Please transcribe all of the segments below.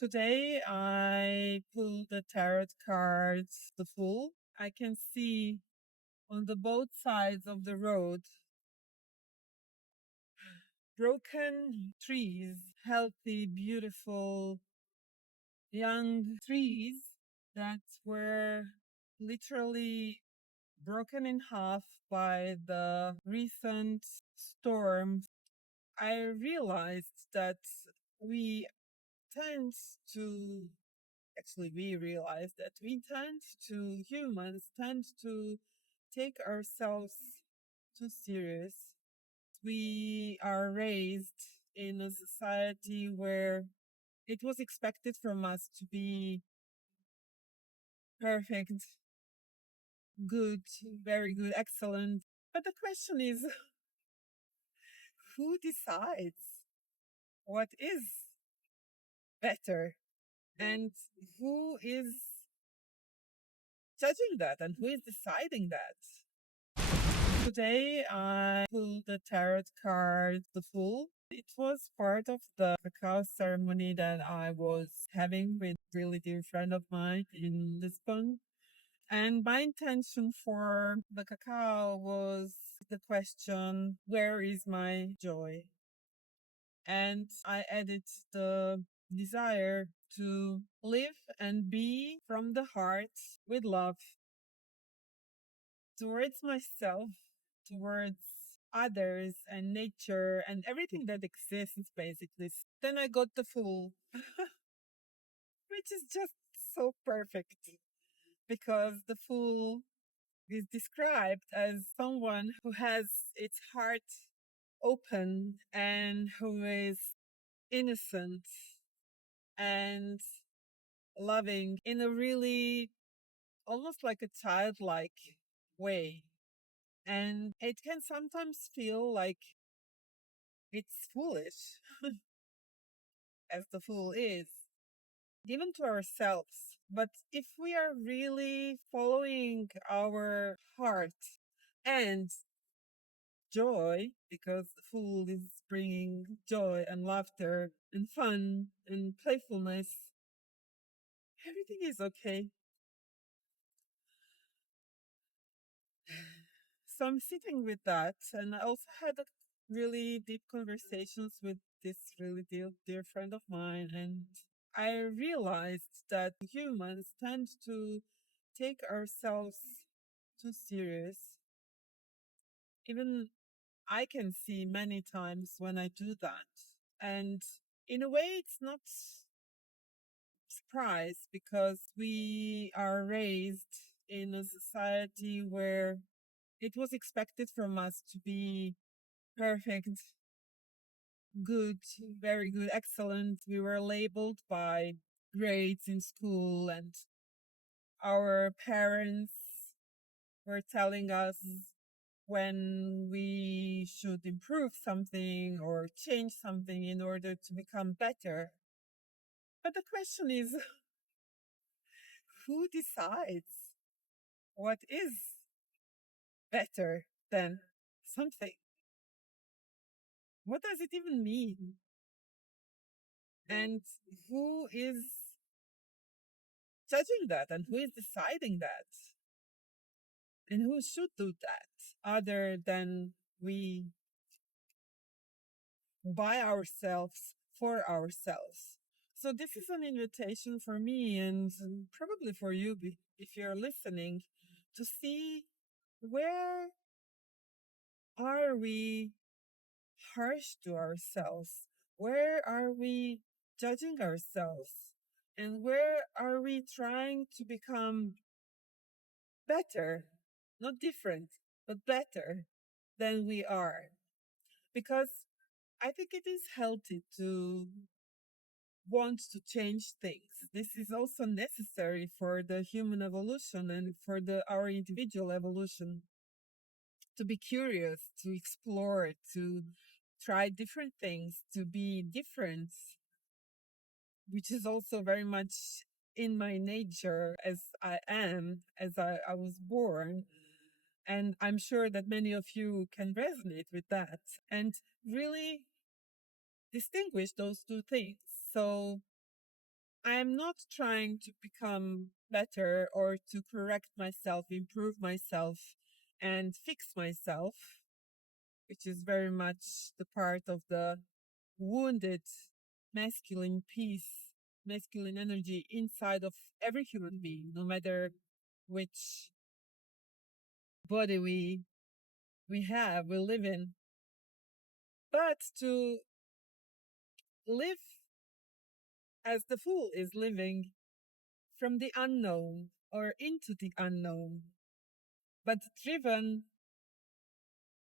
Today I pulled the tarot cards, the Fool. I can see on the both sides of the road broken trees, healthy, beautiful, young trees that were literally broken in half by the recent storms. I realized that we tend to we realize that humans tend to take ourselves too serious. We are raised in a society where it was expected from us to be perfect, good, very good, excellent. But the question is, who decides what is better and who is judging that and who is deciding that? Today I pulled the tarot card, the Fool. It was part of the cacao ceremony that I was having with a really dear friend of mine in Lisbon. And my intention for the cacao was the question, where is my joy? And I added the desire to live and be from the heart with love towards myself, towards others and nature and everything that exists, basically. Then I got the Fool, which is just so perfect because the Fool is described as someone who has its heart open and who is innocent and loving in a really almost like a childlike way. And it can sometimes feel like it's foolish, as the Fool is, even to ourselves. But if we are really following our heart and joy, because the Fool is bringing joy and laughter and fun and playfulness, everything is okay. So I'm sitting with that, and I also had a really deep conversations with this really dear friend of mine, and I realized that humans tend to take ourselves too serious. Even I can see many times when I do that. And in a way, it's not surprise because we are raised in a society where it was expected from us to be perfect, good, very good, excellent. We were labeled by grades in school, and our parents were telling us when we should improve something or change something in order to become better. But the question is, who decides what is better than something? What does it even mean? And who is judging that and who is deciding that? And who should do that other than we by ourselves for ourselves? So this is an invitation for me and probably for you if you're listening to see where are we harsh to ourselves? Where are we judging ourselves? And where are we trying to become better, not different, but better than we are? Because I think it is healthy to want to change things. This is also necessary for the human evolution and for our individual evolution, to be curious, to explore, to try different things, to be different, which is also very much in my nature as I am, as I was born. And I'm sure that many of you can resonate with that and really distinguish those two things. So I'm not trying to become better or to correct myself, improve myself, and fix myself, which is very much the part of the wounded masculine piece, masculine energy inside of every human being, no matter which body we live in. But to live as the fool is living from the unknown or into the unknown, but driven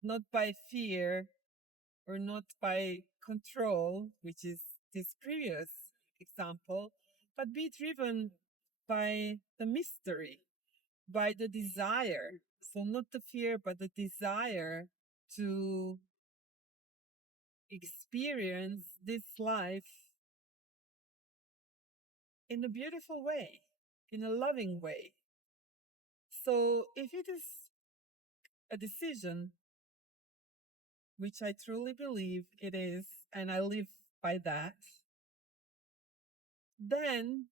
not by fear or not by control, which is this previous example, but be driven by the mystery, by the desire. So, not the fear, but the desire to experience this life in a beautiful way, in a loving way. So, if it is a decision, which I truly believe it is, and I live by that, then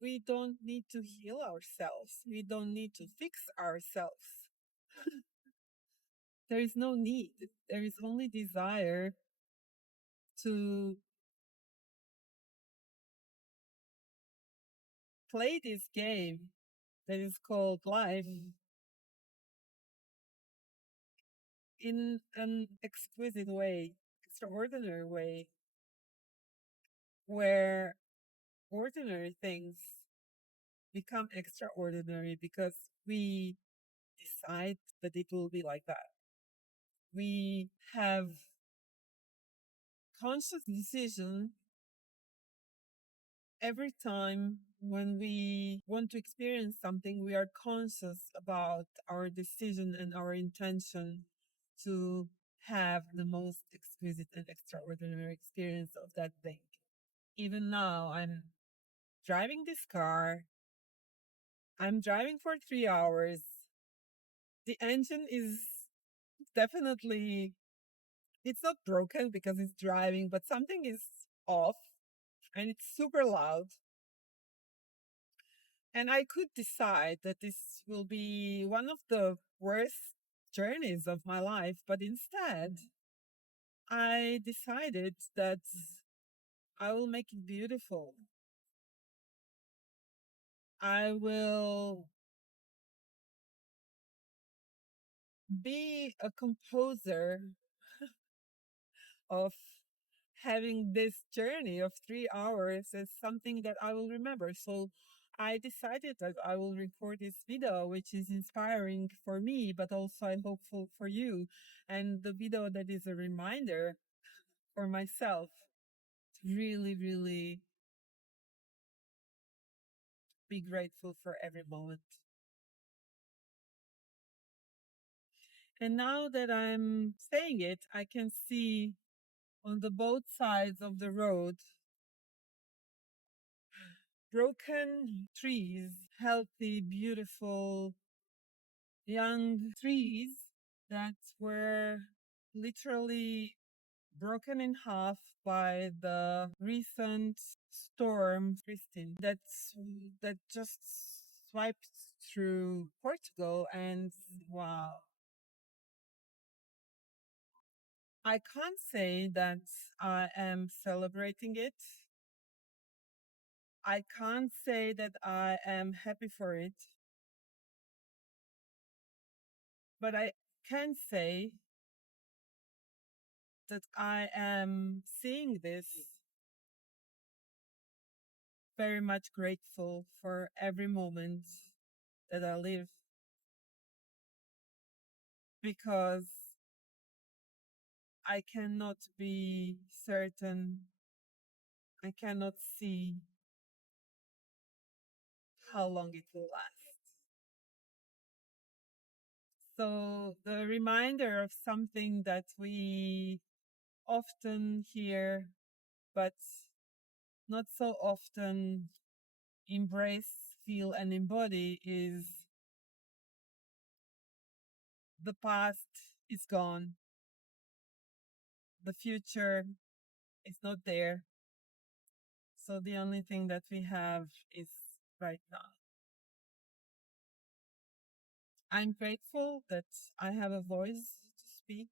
we don't need to heal ourselves. We don't need to fix ourselves. There is no need. There is only desire to play this game that is called life in an exquisite way, extraordinary way, where ordinary things become extraordinary because we decide that it will be like that. We have conscious decision every time when we want to experience something, we are conscious about our decision and our intention to have the most exquisite and extraordinary experience of that thing. Even now, I'm driving this car. I'm driving for 3 hours. The engine is definitely, it's not broken because it's driving, but something is off and it's super loud. And I could decide that this will be one of the worst journeys of my life, but instead, I decided that I will make it beautiful. I will be a composer of having this journey of 3 hours as something that I will remember. So I decided that I will record this video, which is inspiring for me, but also I'm hopeful for you. And the video that is a reminder for myself to really, really be grateful for every moment. And now that I'm saying it, I can see on the both sides of the road broken trees, healthy, beautiful young trees that were literally broken in half by the recent storm Kristen that just swiped through Portugal. And wow, I can't say that I am celebrating it. I can't say that I am happy for it, but I can say that I am seeing this very much grateful for every moment that I live because I cannot be certain, I cannot see how long it will last. So, the reminder of something that we often hear, but not so often embrace, feel, and embody is the past is gone, the future is not there. So the only thing that we have is right now. I'm grateful that I have a voice to speak,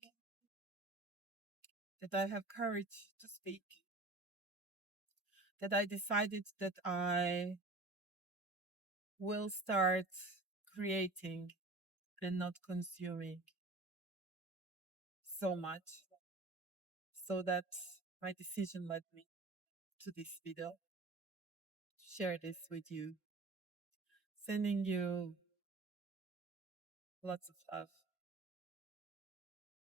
that I have courage to speak, that I decided that I will start creating and not consuming so much. So that my decision led me to this video to share this with you. Sending you lots of love.